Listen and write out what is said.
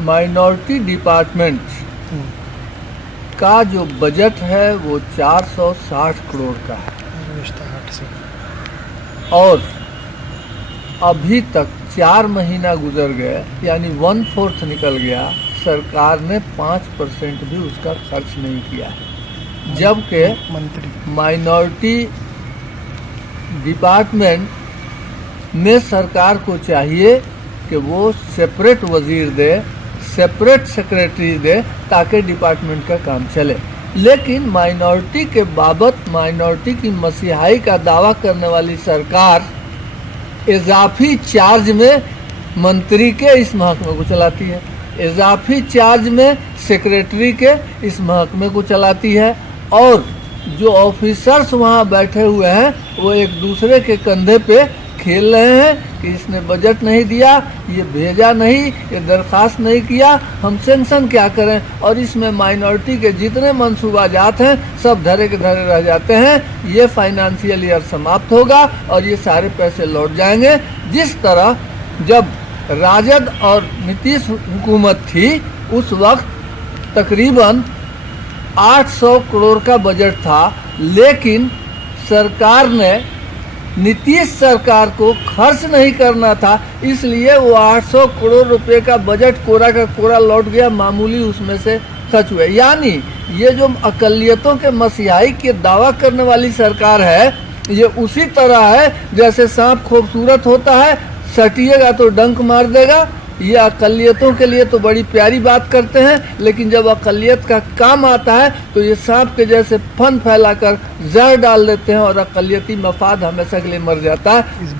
Minority department का जो budget है वो 460 करोड़ का है और अभी तक 4 महीना गुजर गए, यानी 1/4 निकल गया, सरकार ने 5% भी उसका खर्च नहीं किया है। जबकि माइनॉरिटी डिपार्टमेंट में सरकार को चाहिए कि वो सेपरेट वजीर दे, सेपरेट सेक्रेटरी दे, ताकि डिपार्टमेंट का काम चले। लेकिन माइनॉरिटी के बाबत माइनॉरिटी की मसीहाई का दावा करने वाली सरकार इजाफी चार्ज में मंत्री के इस महकमे को चलाती है, इजाफी चार्ज में सेक्रेटरी के इस महकमे को चलाती है और जो ऑफिसर्स वहाँ बैठे हुए हैं वो एक दूसरे के कंधे पे खेल रहे हैं कि इसने बजट नहीं दिया, ये भेजा नहीं, ये दरख्वास्त नहीं किया, हम सेंक्शन क्या करें। और इसमें माइनॉरिटी के जितने मंसूबाजात हैं सब धरे के धरे रह जाते हैं। ये फाइनेंशियल ईयर समाप्त होगा और ये सारे पैसे लौट जाएंगे। जिस तरह जब राजद और नीतीश हुकूमत थी उस वक्त तकरीबन 800 करोड़ का बजट था, लेकिन सरकार ने नीतीश सरकार को खर्च नहीं करना था, इसलिए वो 800 करोड़ रुपए का बजट कोरा का कोरा लौट गया, मामूली उसमें से खर्च हुए। यानी ये जो अकलियतों के मसीहाई के दावा करने वाली सरकार है, ये उसी तरह है जैसे सांप खूबसूरत होता है, सटिएगा तो डंक मार देगा। ये अकलियतों के लिए तो बड़ी प्यारी बात करते हैं, लेकिन जब अकलियत का काम आता है तो ये सांप के जैसे फन फैलाकर जहर डाल देते हैं और अकलियती मफाद हमेशा के लिए मर जाता है।